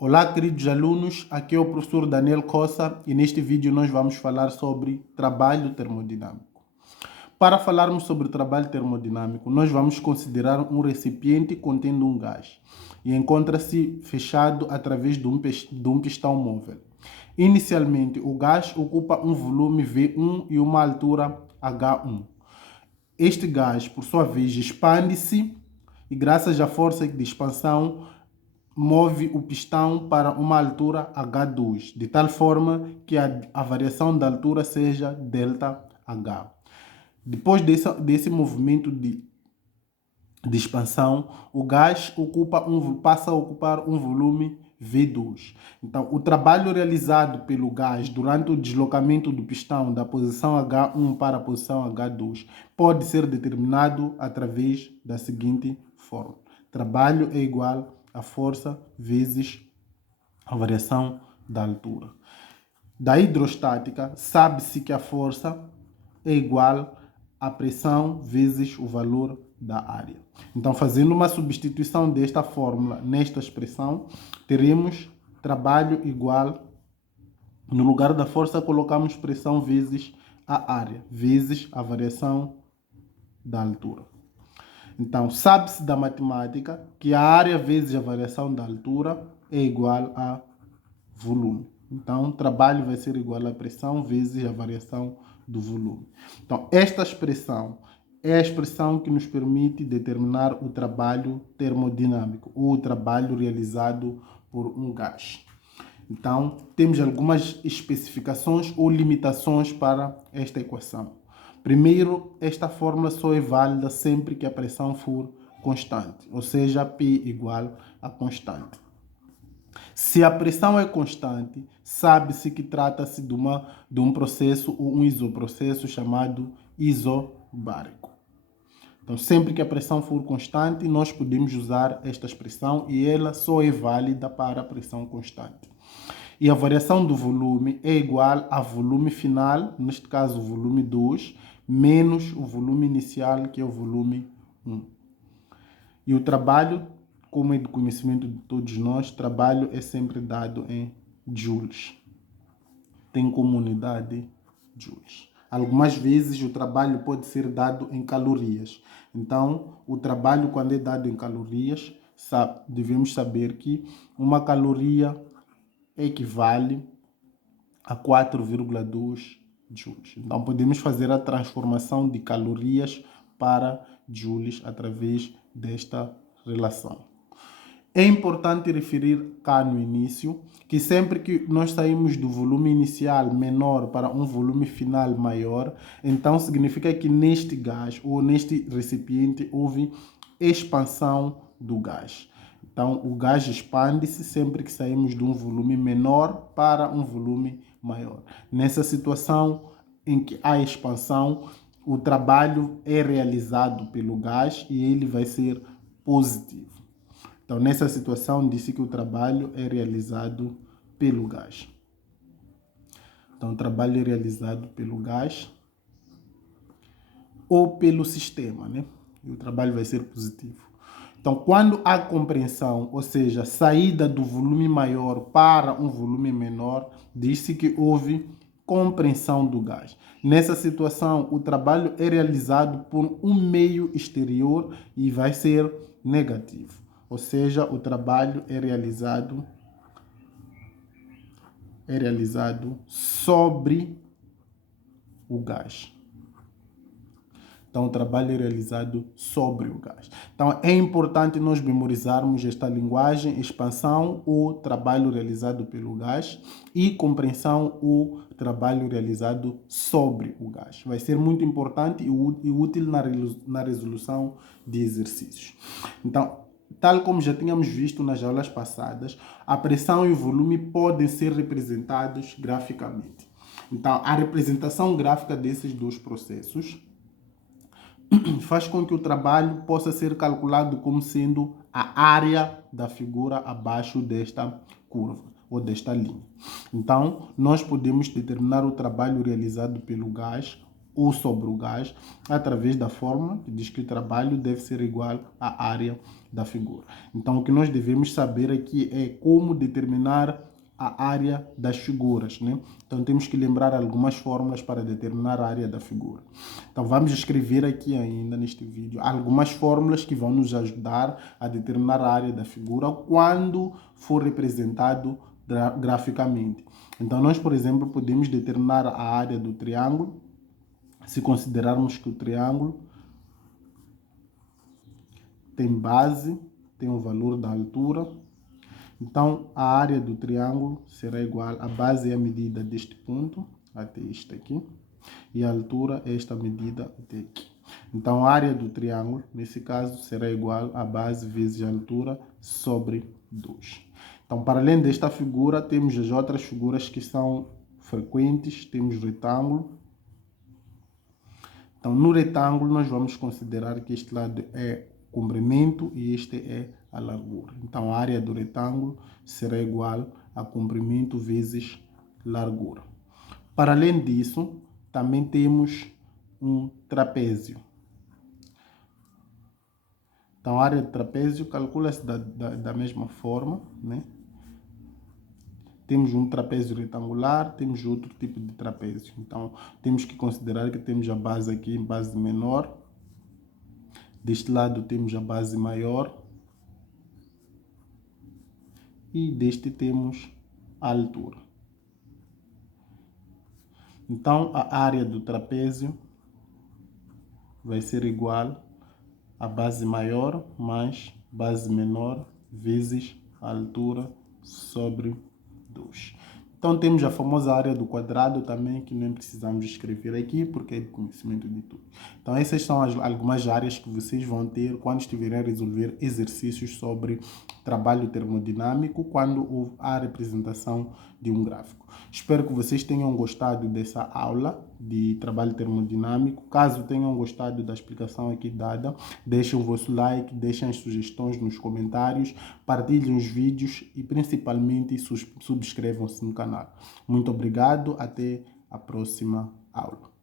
Olá, queridos alunos, aqui é o professor Daniel Costa e neste vídeo nós vamos falar sobre trabalho termodinâmico. Para falarmos sobre trabalho termodinâmico, nós vamos considerar um recipiente contendo um gás e encontra-se fechado através de um pistão móvel. Inicialmente, o gás ocupa um volume V1 e uma altura H1. Este gás, por sua vez, expande-se e, graças à força de expansão, move o pistão para uma altura H2, de tal forma que a variação da altura seja ΔH. Depois desse movimento de expansão, o gás passa a ocupar um volume V2. Então, o trabalho realizado pelo gás durante o deslocamento do pistão da posição H1 para a posição H2 pode ser determinado através da seguinte forma. Trabalho é igual a força vezes a variação da altura. Da hidrostática, sabe-se que a força é igual à pressão vezes o valor da área. Então, fazendo uma substituição desta fórmula nesta expressão, teremos trabalho igual, no lugar da força colocamos pressão vezes a área, vezes a variação da altura. Então, sabe-se da matemática que a área vezes a variação da altura é igual a volume. Então, trabalho vai ser igual a pressão vezes a variação do volume. Então, esta expressão é a expressão que nos permite determinar o trabalho termodinâmico, ou o trabalho realizado por um gás. Então, temos algumas especificações ou limitações para esta equação. Primeiro, esta fórmula só é válida sempre que a pressão for constante, ou seja, P igual a constante. Se a pressão é constante, sabe-se que trata-se de um processo ou um isoprocesso chamado isobárico. Então, sempre que a pressão for constante, nós podemos usar esta expressão e ela só é válida para a pressão constante. E a variação do volume é igual ao volume final, neste caso o volume 2, menos o volume inicial, que é o volume 1. E o trabalho, como é de conhecimento de todos nós, trabalho é sempre dado em joules. Tem como unidade joules. Algumas vezes o trabalho pode ser dado em calorias. Então, o trabalho, quando é dado em calorias, devemos saber que uma caloria equivale a 4,2 joules. Então, podemos fazer a transformação de calorias para joules através desta relação. É importante referir cá no início que sempre que nós saímos do volume inicial menor para um volume final maior, então significa que neste gás ou neste recipiente houve expansão do gás. Então, o gás expande-se sempre que saímos de um volume menor para um volume maior. Nessa situação em que há expansão, o trabalho é realizado pelo gás e ele vai ser positivo. Então, nessa situação, disse que o trabalho é realizado pelo gás. Então, o trabalho é realizado pelo gás ou pelo sistema, né? E o trabalho vai ser positivo. Então, quando há compreensão, ou seja, saída do volume maior para um volume menor, diz-se que houve compreensão do gás. Nessa situação, o trabalho é realizado por um meio exterior e vai ser negativo. Ou seja, o trabalho é realizado sobre o gás. Então, o trabalho é realizado sobre o gás. Então, é importante nós memorizarmos esta linguagem: expansão, o trabalho realizado pelo gás, e compreensão, o trabalho realizado sobre o gás. Vai ser muito importante e útil na resolução de exercícios. Então, tal como já tínhamos visto nas aulas passadas, a pressão e o volume podem ser representados graficamente. Então, a representação gráfica desses dois processos faz com que o trabalho possa ser calculado como sendo a área da figura abaixo desta curva ou desta linha. Então, nós podemos determinar o trabalho realizado pelo gás ou sobre o gás, através da fórmula que diz que o trabalho deve ser igual à área da figura. Então, o que nós devemos saber aqui é como determinar a área das figuras, né? Então, temos que lembrar algumas fórmulas para determinar a área da figura. Então, vamos escrever aqui ainda neste vídeo algumas fórmulas que vão nos ajudar a determinar a área da figura quando for representado graficamente. Então, nós, por exemplo, podemos determinar a área do triângulo se considerarmos que o triângulo tem base, tem o valor da altura. Então, a área do triângulo será igual, a base é a medida deste ponto até este aqui, e a altura é esta medida até aqui. Então, a área do triângulo, nesse caso, será igual a base vezes a altura sobre 2. Então, para além desta figura, temos as outras figuras que são frequentes. Temos o retângulo. Então, no retângulo, nós vamos considerar que este lado é comprimento e este é a largura. Então, a área do retângulo será igual a comprimento vezes largura. Para além disso, também temos um trapézio. Então, a área do trapézio calcula-se da mesma forma, né? Temos um trapézio retangular, temos outro tipo de trapézio. Então, temos que considerar que temos a base aqui em base menor. Deste lado temos a base maior. E deste temos a altura. Então, a área do trapézio vai ser igual a base maior mais base menor vezes a altura sobre 2. Então, temos a famosa área do quadrado também, que nem precisamos escrever aqui, porque é de conhecimento de tudo. Então, essas são algumas áreas que vocês vão ter quando estiverem a resolver exercícios sobre trabalho termodinâmico, quando há a representação de um gráfico. Espero que vocês tenham gostado dessa aula de trabalho termodinâmico. Caso tenham gostado da explicação aqui dada, deixem o vosso like, deixem as sugestões nos comentários, partilhem os vídeos e principalmente subscrevam-se no canal. Muito obrigado, até a próxima aula.